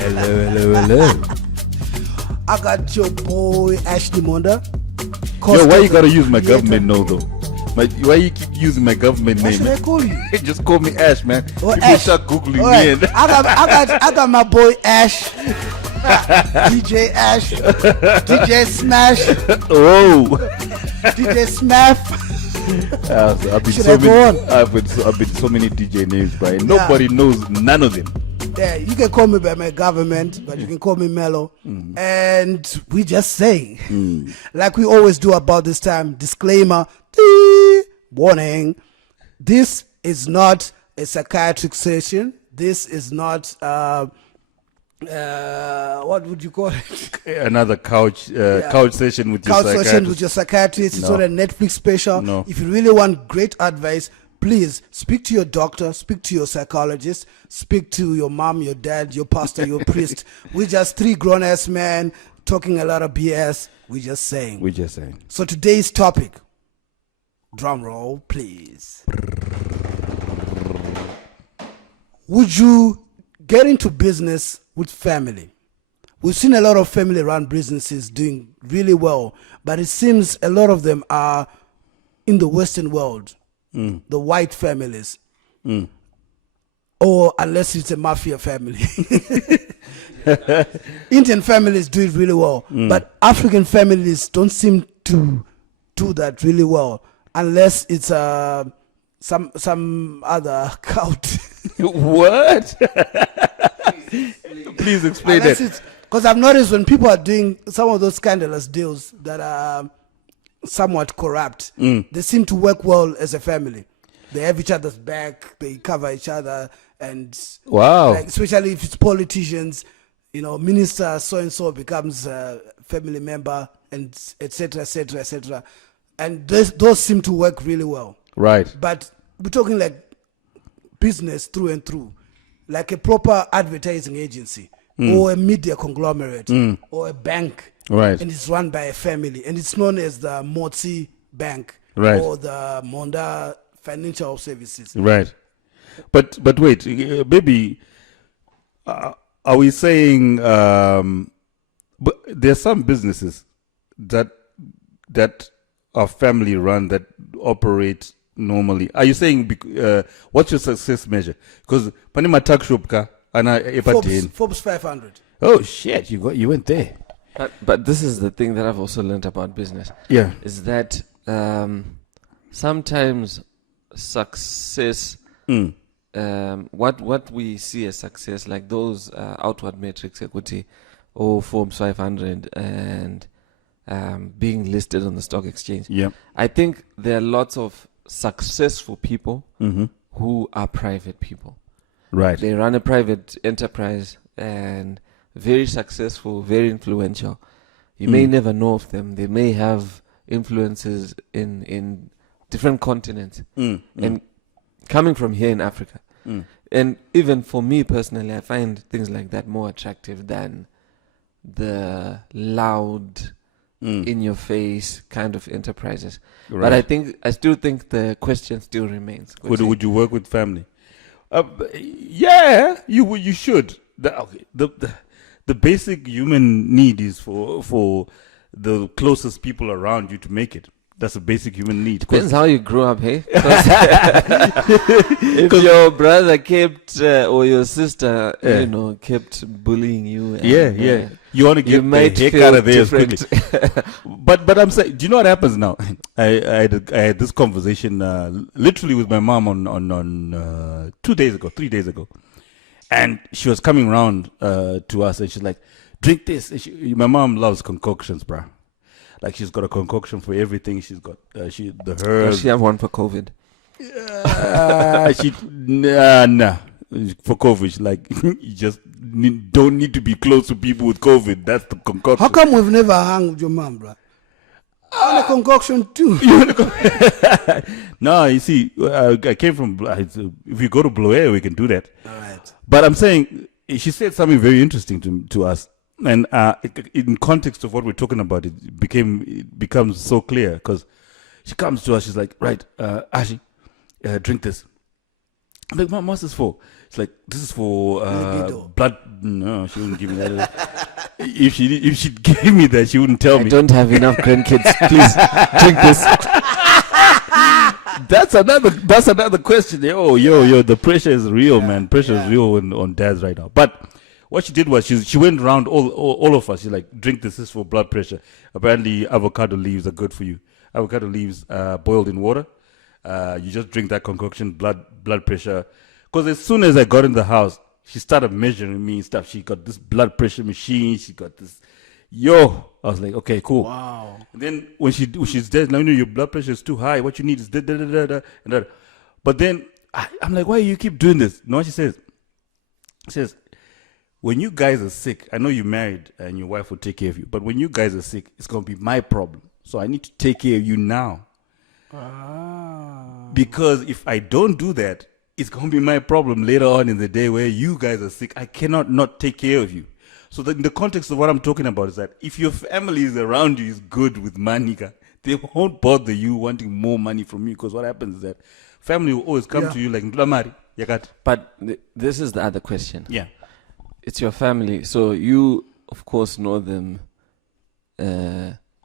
Hello. I got your boy Ashley Monda. Yo, why you gotta use my government name though? Why you keep using my government What name? should I call you? Just call me Ash, man. Oh, People Ash. start googling All right. me. And I got my boy Ash. DJ Ash. DJ Smash. Whoa. DJ Smaff. I've been Should so I go many. on? I've been so many DJ names, right? Nobody knows none of them. Yeah, you can call me by my government, but you can call me Mellow. And we just say, like we always do about this time, disclaimer, warning, this is not a psychiatric session. This is not, what would you call it? Another couch session with your Couch psychiatrist. session with your psychiatrist. It's No. not a Netflix special. No. If you really want great advice, please speak to your doctor, speak to your psychologist, speak to your mom, your dad, your pastor, your priest. We're just three grown-ass men talking a lot of BS. We're just saying. So today's topic, drum roll, please. Would you get into business with family? We've seen a lot of family-run businesses doing really well, but it seems a lot of them are in the Western world. The white families, or unless it's a mafia family. Indian families do it really well, but African families don't seem to do that really well, unless it's some other cult. What? Please explain that. Because I've noticed when people are doing some of those scandalous deals that are somewhat corrupt, they seem to work well as a family. They have each other's back, they cover each other, and Wow. like, especially if it's politicians, minister so and so becomes a family member, and etc. etc. etc. And those seem to work really well. Right. But we're talking like business through and through, like a proper advertising agency or a media conglomerate or a bank. Right. And it's run by a family, and it's known as the Motsi Bank, Right. or the Monda Financial Services. Right. But wait, baby, are we saying? But there are some businesses that are family run that operate normally. Are you saying what's your success measure? Because Panima Tuck Shop ka ana Forbes 500. Oh shit! You went there. But this is the thing that I've also learned about business. Yeah. Is that sometimes success, what we see as success, like those outward metrics, equity, or Forbes 500, and being listed on the stock exchange. Yeah. I think there are lots of successful people who are private people. Right. They run a private enterprise and very successful, very influential. You may never know of them. They may have influences in different continents. And coming from here in Africa. And even for me personally, I find things like that more attractive than the loud, in-your-face kind of enterprises. Right. But I still think the question still remains. Would you work with family? Yeah, you should. The basic human need is for the closest people around you to make it. That's a basic human need. Depends how you grew up, hey? If your brother kept or your sister, kept bullying you. Yeah. You want to get the heck out of there as quickly. But I'm saying, do you know what happens now? I had this conversation literally with my mom on 3 days ago. And she was coming around to us, and she's like, "Drink this." And my mom loves concoctions, bruh. Like, she's got a concoction for everything. She's got the herbs. Does she have one for COVID? Nah. For COVID, like, you just don't need to be close to people with COVID. That's the concoction. How come we've never hung with your mom, bro? I want a concoction too. No, you see, I came from. If you go to Bloer, we can do that. All right. But I'm saying, she said something very interesting to us, and in context of what we're talking about, it becomes so clear, because she comes to us, she's like, "Right, Ashi, drink this." I'm like, "Mom, what's this for?" It's like, this is for Libido. blood. No, she wouldn't give me that. If she gave me that, she wouldn't tell I me. don't have enough grandkids. Please drink this. That's another question. Yo, the pressure is real, man. Pressure is real on dads right now. But what she did was she went around all of us. She's like, drink this is for blood pressure. Apparently, avocado leaves are good for you. Avocado leaves boiled in water. You just drink that concoction, blood pressure. Because as soon as I got in the house, she started measuring me and stuff. She got this blood pressure machine. She got this. Yo, I was like, okay, cool. Wow. And then when she's dead, now you know your blood pressure is too high. What you need is da da da da da. And that. But then I'm like, why do you keep doing this? No, she says, when you guys are sick, I know you're married and your wife will take care of you. But when you guys are sick, it's gonna be my problem. So I need to take care of you now. Because if I don't do that, it's going to be my problem later on in the day where you guys are sick. I cannot not take care of you. So in the context of what I'm talking about is that if your family is around you is good with money, they won't bother you wanting more money from you, because what happens is that family will always come to you like, Ndlamari, yakat. But this is the other question. Yeah. It's your family. So you, of course, know them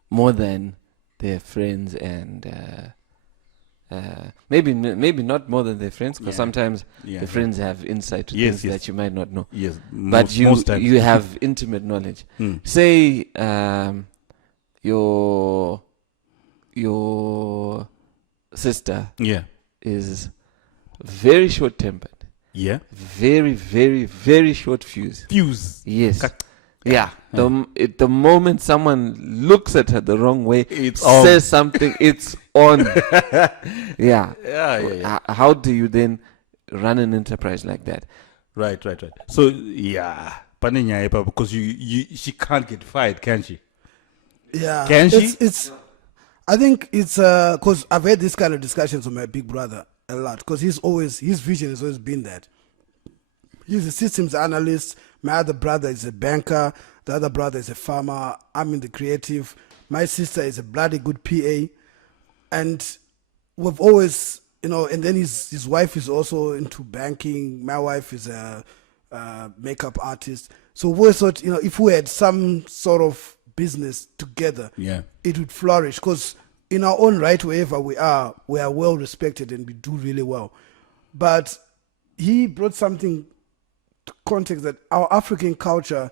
more than their friends and... maybe not more than their friends, because sometimes the friends have insight to things that you might not know. Yes, but most times. you have intimate knowledge. Say your sister is very short-tempered. Yeah. Very, very, very short fuse. Yes. Yeah. The moment someone looks at her the wrong way, says something, it's on. Yeah. How do you then run an enterprise like that? Right. So, because she can't get fired, can she? Yeah. Can she? I think it's because I've had this kind of discussions with my big brother a lot, because his vision has always been that. He's a systems analyst. My other brother is a banker. The other brother is a farmer. I'm in the creative. My sister is a bloody good PA. And we've always, and then his wife is also into banking. My wife is a makeup artist. So we always thought, if we had some sort of business together, it would flourish. Because in our own right, wherever we are well respected and we do really well. But he brought something to context that our African culture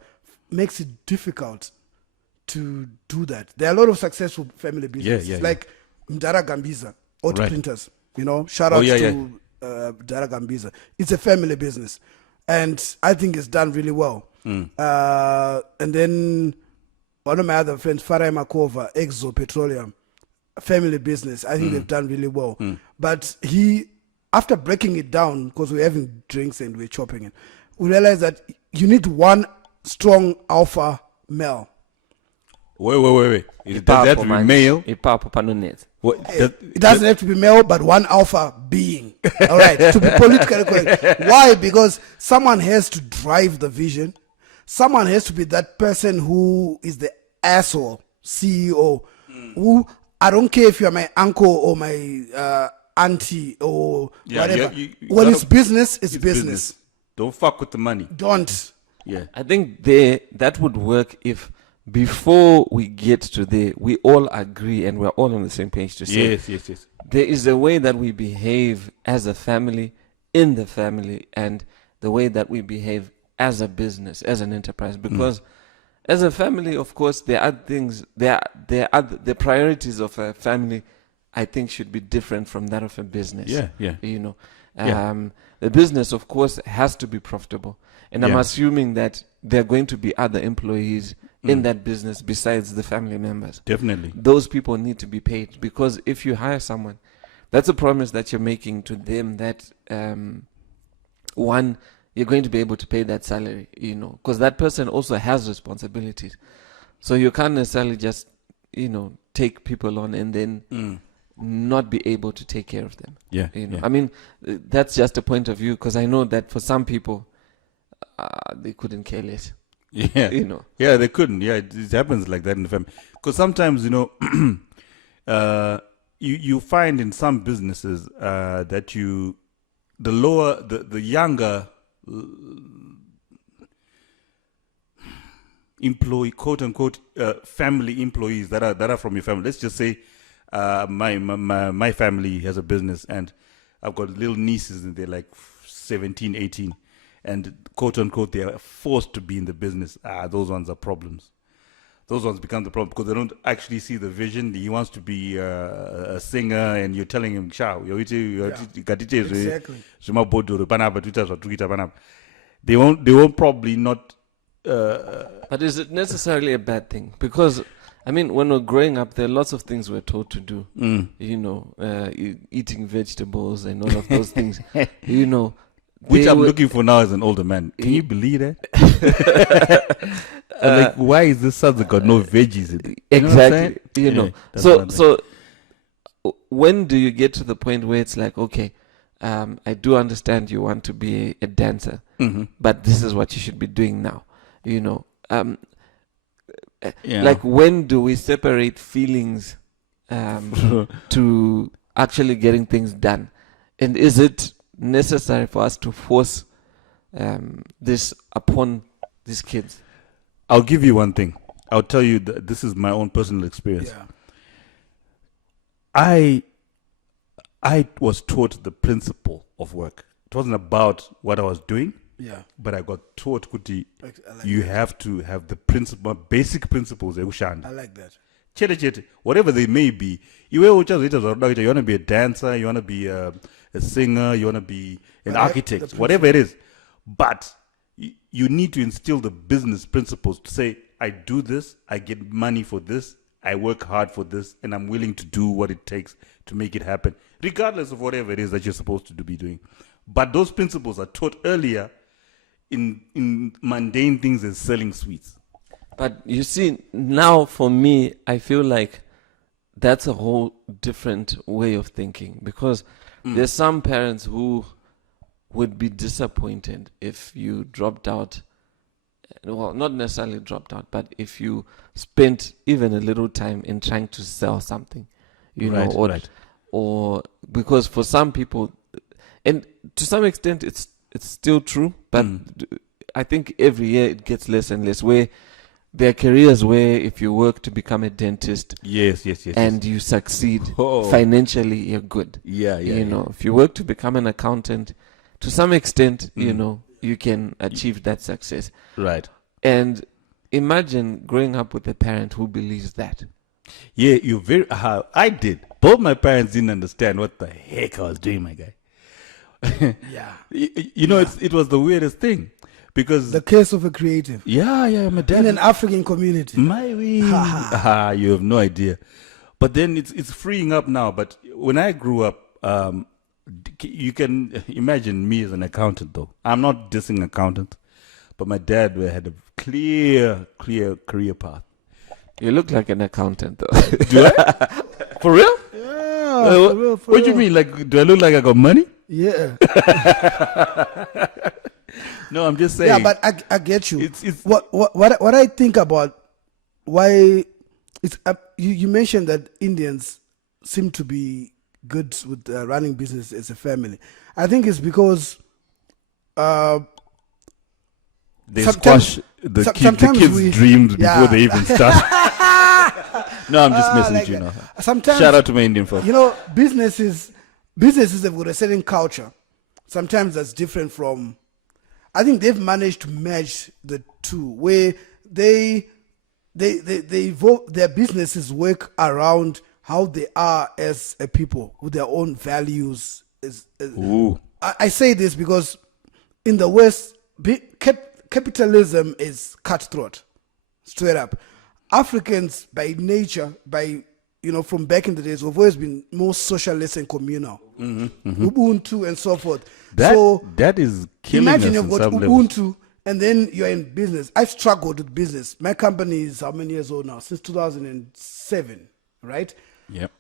makes it difficult to do that. There are a lot of successful family businesses, like Mdara Gambiza, auto printers. Shout out to Mdara Gambiza. It's a family business, and I think it's done really well. And then one of my other friends, Farai Makova, Exo Petroleum, family business. I think they've done really well. But after breaking it down, because we're having drinks and we're chopping it, we realized that you need one strong alpha male. Wait. It doesn't have to be male. It doesn't have to be male, but one alpha being. All right, to be politically correct. Why? Because someone has to drive the vision. Someone has to be that person who is the asshole CEO. Who, I don't care if you're my uncle or my auntie or whatever. When it's business, it's business. Don't fuck with the money. Don't. Yeah. I think that would work if before we get to there, we all agree and we're all on the same page to say yes. There is a way that we behave as a family, in the family, and the way that we behave as a business, as an enterprise. Because as a family, of course, there are things, the priorities of a family, I think, should be different from that of a business. The business, of course, has to be profitable. And I'm assuming that there are going to be other employees in that business besides the family members. Definitely. Those people need to be paid, because if you hire someone, that's a promise that you're making to them that, one, you're going to be able to pay that salary, because that person also has responsibilities. So you can't necessarily just, take people on and then not be able to take care of them. I mean, that's just a point of view, because I know that for some people, they couldn't care less. Yeah, they couldn't. Yeah, it happens like that in the family. Because sometimes, you find in some businesses that the younger employee, quote unquote, family employees that are from your family. Let's just say my family has a business, and I've got little nieces, and they're like 17, 18, and quote unquote they are forced to be in the business. Those ones are problems. Those ones become the problem because they don't actually see the vision. He wants to be a singer, and you're telling him, Exactly. They won't probably not. But is it necessarily a bad thing? Because, I mean, when we're growing up, there are lots of things we're taught to do. You know, eating vegetables and all of those things. You know, which I'm looking for now as an older man. Can you believe that? Like, why is this son that got no veggies in it? Exactly. You know. Yeah, so when do you get to the point where it's like, okay, I do understand you want to be a dancer, but this is what you should be doing now. You know, like, when do we separate feelings to actually getting things done? And is it necessary for us to force this upon these kids? I'll give you one thing. I'll tell you that this is my own personal experience. Yeah. I was taught the principle of work. It wasn't about what I was doing. Yeah. But I got taught, Kuti, Like you have to have the basic principles. I like that. Chete, whatever they may be. You want to be a dancer, you want to be a singer, you want to be an architect, whatever it is. But you need to instill the business principles to say, I do this, I get money for this, I work hard for this, and I'm willing to do what it takes to make it happen, regardless of whatever it is that you're supposed to be doing. But those principles are taught earlier in mundane things as selling sweets. But you see, now for me, I feel like that's a whole different way of thinking, because there's some parents who would be disappointed if you dropped out. Well, not necessarily dropped out, but if you spent even a little time in trying to sell something, you know, or because for some people, and to some extent it's still true, but I think every year it gets less and less, where there are careers where if you work to become a dentist, yes, and you succeed financially, you're good. You know, if you work to become an accountant, to some extent, you know, you can achieve that success. Right. And imagine growing up with a parent who believes that. Yeah, you're very. I did. Both my parents didn't understand what the heck I was doing, my guy. Yeah. You know, it was the weirdest thing, because The case of a creative. Yeah, my dad In an African community. My way. You have no idea. But then it's freeing up now. But when I grew up, you can imagine me as an accountant, though. I'm not dissing accountants, but my dad had a clear career path. You look like an accountant, though. Do I? For real? Yeah. For real, What do you mean? Like, do I look like I got money? Yeah. No, I'm just saying. Yeah, but I get you. It's what I think about why it's you mentioned that Indians seem to be good with running business as a family. I think it's because they sometimes- squash the sometimes kids' dreams before they even start. No, I'm just messing like with you now. sometimes, Shout out to my Indian folks. you know, businesses have got a certain culture. Sometimes that's different from. I think they've managed to match the two, where they evolve, their businesses work around how they are as a people with their own values. Ooh. I say this because in the West, capitalism is cutthroat, straight up. Africans, by nature, from back in the days, we've always been more socialist and communal. Ubuntu and so forth. That is killing us. Imagine you've in got some levels. Ubuntu and then you're in business. I've struggled with business. My company is how many years old now? Since 2007, right? Yep.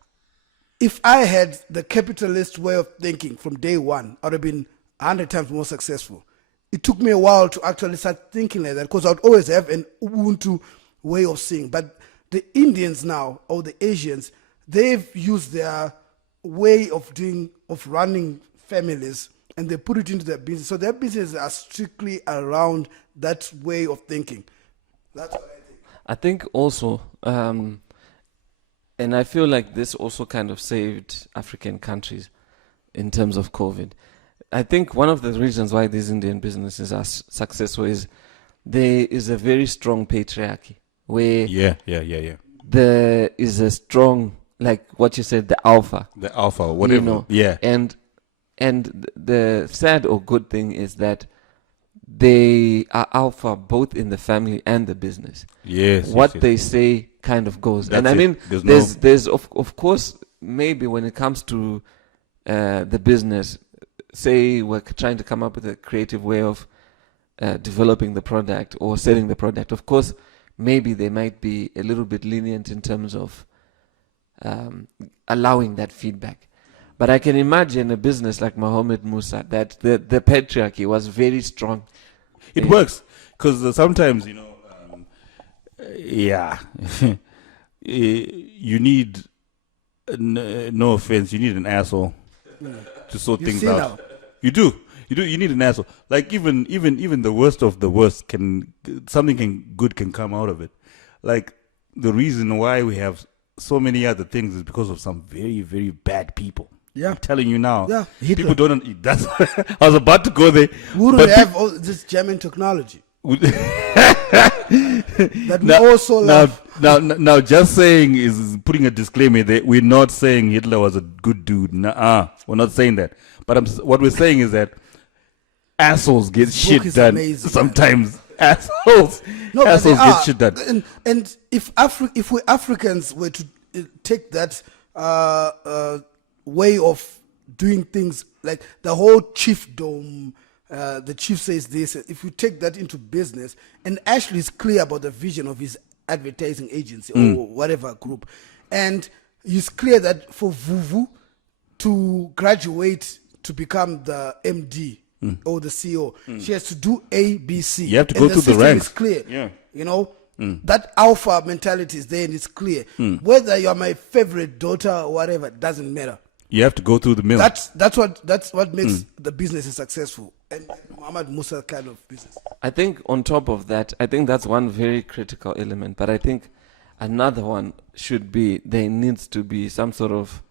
If I had the capitalist way of thinking from day one, I would have been 100 times more successful. It took me a while to actually start thinking like that, because I would always have an Ubuntu way of seeing. But the Indians now, or the Asians, they've used their way of running families and they put it into their business. So their businesses are strictly around that way of thinking. That's what I think. I think also, and I feel like this also kind of saved African countries in terms of COVID. I think one of the reasons why these Indian businesses are successful is there is a very strong patriarchy where there is a strong, like what you said, the alpha. The alpha, whatever. And the sad or good thing is that they are alpha both in the family and the business. What they say kind of goes. That's and I mean, There's there's of course, maybe when it comes to the business, say we're trying to come up with a creative way of developing the product or selling the product. Of course, maybe they might be a little bit lenient in terms of allowing that feedback. But I can imagine a business like Mohammed Musa that the patriarchy was very strong. It works because sometimes, you need, no offense, you need an asshole to sort things out. Now. You do. You need an asshole. Like even the worst of the worst something good can come out of it. Like the reason why we have so many other things is because of some very, very bad people. Yeah. I'm telling you now. Yeah. People don't. That's. I was about to go there. We wouldn't have all this German technology that we also love. Now, just saying is putting a disclaimer that we're not saying Hitler was a good dude. Nuh-uh. We're not saying that. But what we're saying is that assholes get shit done. Amazing, sometimes assholes get shit done. And if we Africans were to take that way of doing things, like the whole chiefdom, the chief says this, if you take that into business, and Ashley is clear about the vision of his advertising agency or whatever group, and he's clear that for Vuvu to graduate to become the MD or the CEO, she has to do A, B, C. You have to go through the ranks. It's clear. Yeah. That alpha mentality is there and it's clear. Whether you are my favorite daughter or whatever, it doesn't matter. You have to go through the mill. That's what makes the business successful, and Muhammad Musa kind of business. I think on top of that, I think that's one very critical element. But I think another one should be there needs to be some sort of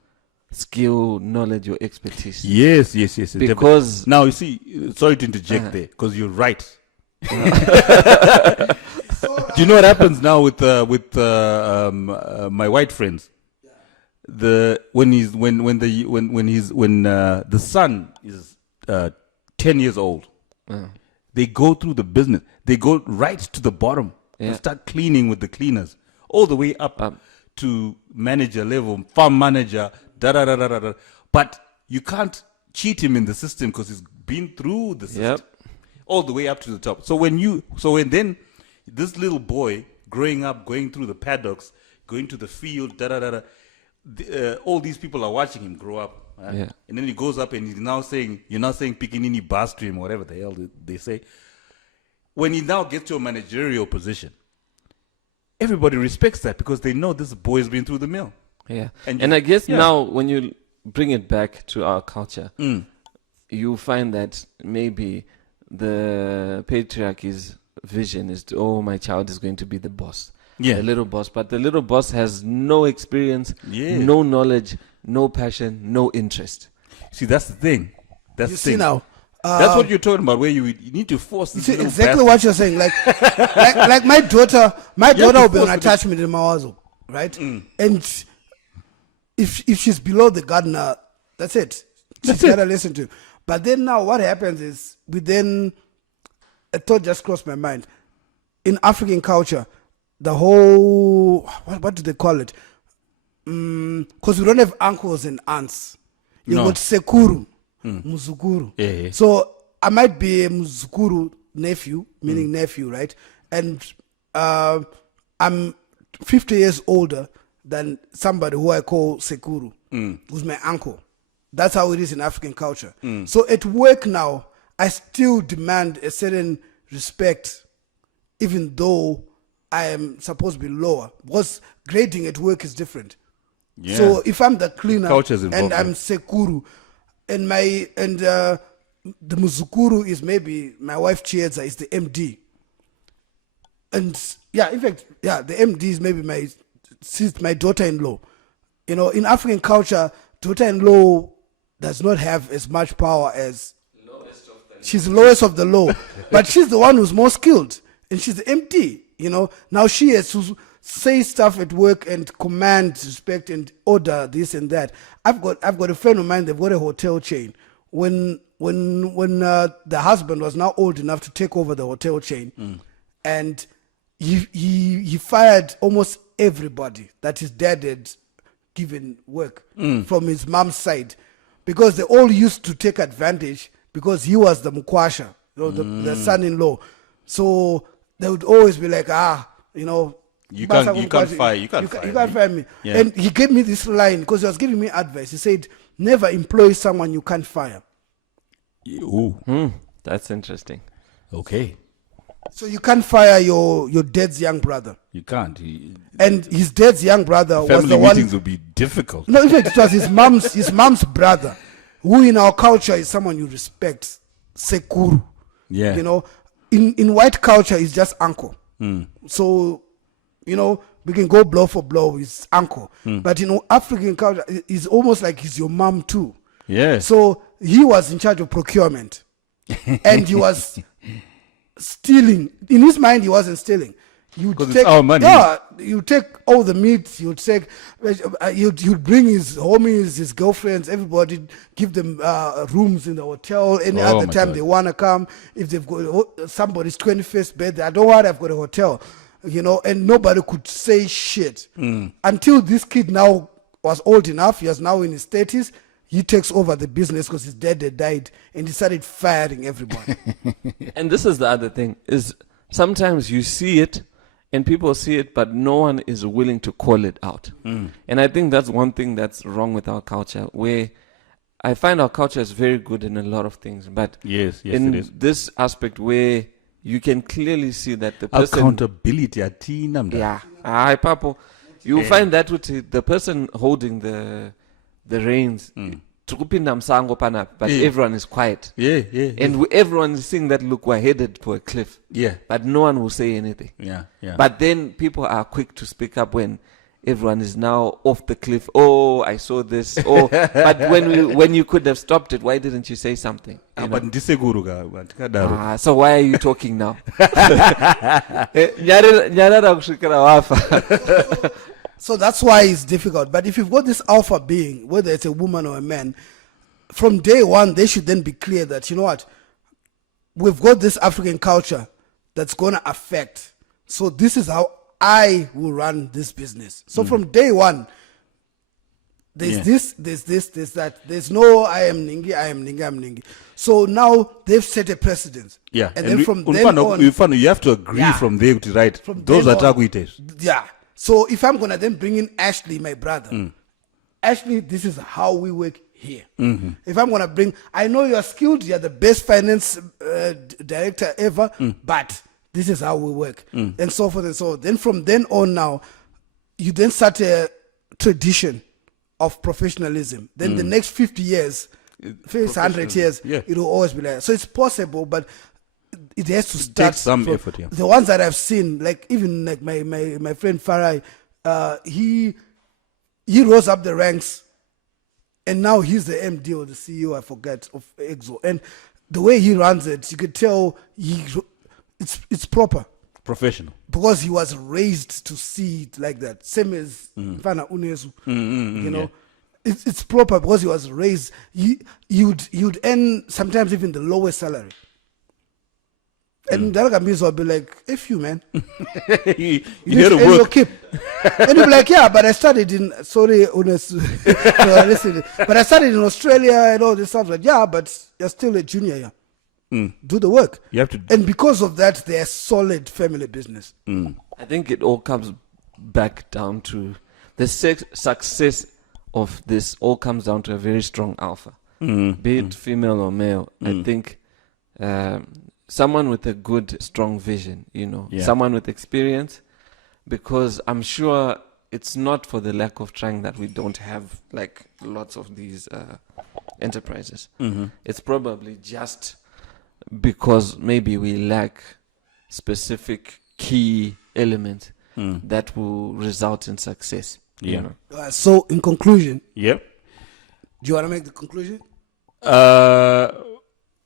skill, knowledge, or expertise. Yes. Because now you see, sorry to interject there, because you're right. Do you know what happens now with my white friends? The son is 10 years old, they go through the business. They go right to the bottom and start cleaning with the cleaners, all the way up to manager level, farm manager, But you can't cheat him in the system because he's been through the system, all the way up to the top. So when then this little boy growing up, going through the paddocks, going to the field, all these people are watching him grow up. And then he goes up and he's now saying, you're not saying Pikinini bar stream, whatever the hell they say. When he now gets to a managerial position, everybody respects that because they know this boy's been through the mill. Yeah. And I guess now when you bring it back to our culture, you find that maybe the patriarchy's vision is my child is going to be the boss. The little boss. But the little boss has no experience, no knowledge, no passion, no interest. See, that's the thing. See now. That's what you're talking about, where you need to force this little exactly what you're saying. Like my daughter will be on attachment in Mawazo, right? And if she's below the gardener, that's it. She's gotta listen to. But then now what happens is a thought just crossed my mind. In African culture, the whole, what do they call it? Because we don't have uncles and aunts. You got sekuru, muzukuru. So I might be a muzukuru nephew, meaning nephew, right? And I'm 50 years older than somebody who I call sekuru, who's my uncle. That's how it is in African culture. So at work now, I still demand a certain respect, even though I am supposed to be lower, because grading at work is different. So if I'm the cleaner and I'm sekuru, and the Muzukuru is maybe my wife Chieza is the MD. And yeah, in fact, yeah, the MD is maybe my daughter-in-law. You know, in African culture, daughter-in-law does not have as much power as she's the lowest of the low, but she's the one who's more skilled, and she's the MD. You know, now she has to say stuff at work and command respect and order this and that. I've got a friend of mine. They've got a hotel chain. When the husband was now old enough to take over the hotel chain, and he fired almost everybody that his dad had given work from his mom's side, because they all used to take advantage because he was the Mukwasha, you know, the son-in-law. So they would always be like, you know, you can't fire me. Yeah. And he gave me this line because he was giving me advice. He said, never employ someone you can't fire. Ooh. That's interesting. Okay. So you can't fire your dad's young brother. You can't. And his dad's young brother was Family the one. meetings would be difficult. No, in fact, it was his mom's brother, who in our culture is someone you respect. Sekuru. Yeah. You know, in white culture is just uncle. So, you know, we can go blow for blow. It's uncle. But in African culture, it's almost like he's your mom too. Yeah. So he was in charge of procurement, and he was stealing. In his mind, he wasn't stealing. Because it's our money. Yeah, you take all the meat. You take. You'd bring his homies, his girlfriends, everybody. Give them rooms in the hotel. Any other time they wanna come. If they've got somebody's 21st birthday, I don't want. I've got a hotel. You know, and nobody could say shit until this kid now was old enough. He was now in his 30s. He takes over the business because his dad had died, and he started firing everybody. And this is the other thing, is sometimes you see it and people see it, but no one is willing to call it out. And I think that's one thing that's wrong with our culture, where I find our culture is very good in a lot of things, but yes, in it is. this aspect where you can clearly see that the person... Accountability. Yeah. Papo. You find that with the person holding the reins, but everyone is quiet. Yeah. And everyone is seeing that, look, we're headed for a cliff. Yeah. But no one will say anything. Yeah. But then people are quick to speak up when everyone is now off the cliff. Oh, I saw this. Oh, but when you could have stopped it, why didn't you say something? You know? So why are you talking now? So that's why it's difficult. But if you've got this alpha being, whether it's a woman or a man, from day one, they should then be clear that, you know what, we've got this African culture that's going to affect. So this is how I will run this business. So from day one, there's this, there's that. There's no, I am Ningi. So now they've set a precedent. Yeah. And then from then on, you have to agree from there to right. Those are taguites. Yeah. So if I'm going to then bring in Ashley, my brother, Ashley, this is how we work here. If I'm going to bring, I know you're skilled, you're the best finance director ever, but this is how we work, and so forth and so on. Then from then on now, you then start a tradition of professionalism. Then the next 50 years, 100 years, it will always be like that. So it's possible, but it has to start. Take some effort, yeah. The ones that I've seen, like even like my friend Farai, he rose up the ranks, and now he's the MD or the CEO, I forget, of EXO. And the way he runs it, you could tell it's proper, professional, because he was raised to see it like that. Same as Fana Unesu, you know. Yeah. It's proper because he was raised. You'd earn sometimes even the lowest salary. And Daragambis will be like, if you, man, you need to earn your keep. And you'll be like, yeah, but I studied in, but I studied in Australia and all this stuff. Like, yeah, but you're still a junior here. Do the work. You have to. And because of that, they're solid family business. I think it all comes back down to the success of this all comes down to a very strong alpha, be it female or male. I think someone with a good, strong vision, you know, someone with experience, because I'm sure it's not for the lack of trying that we don't have like lots of these enterprises. It's probably just because maybe we lack specific key elements that will result in success. Yeah. You know? So, in conclusion, Yep. do you want to make the conclusion?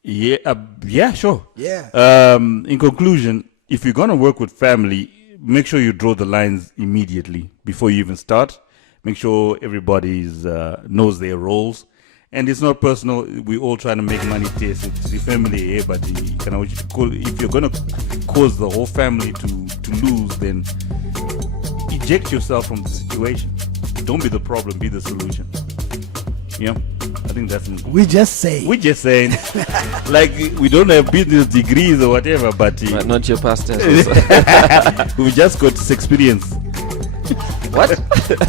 Yeah, sure. Yeah. In conclusion, if you're going to work with family, make sure you draw the lines immediately before you even start. Make sure everybody knows their roles. And it's not personal. We're all trying to make money. It's the family here, but if you're going to cause the whole family to lose, then eject yourself from the situation. Don't be the problem, be the solution. Yeah, I think that's important. We just say. We're just saying, like, we don't have business degrees or whatever, but not your pastors. we just got this experience. What?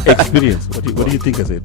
Experience. What do you think I said?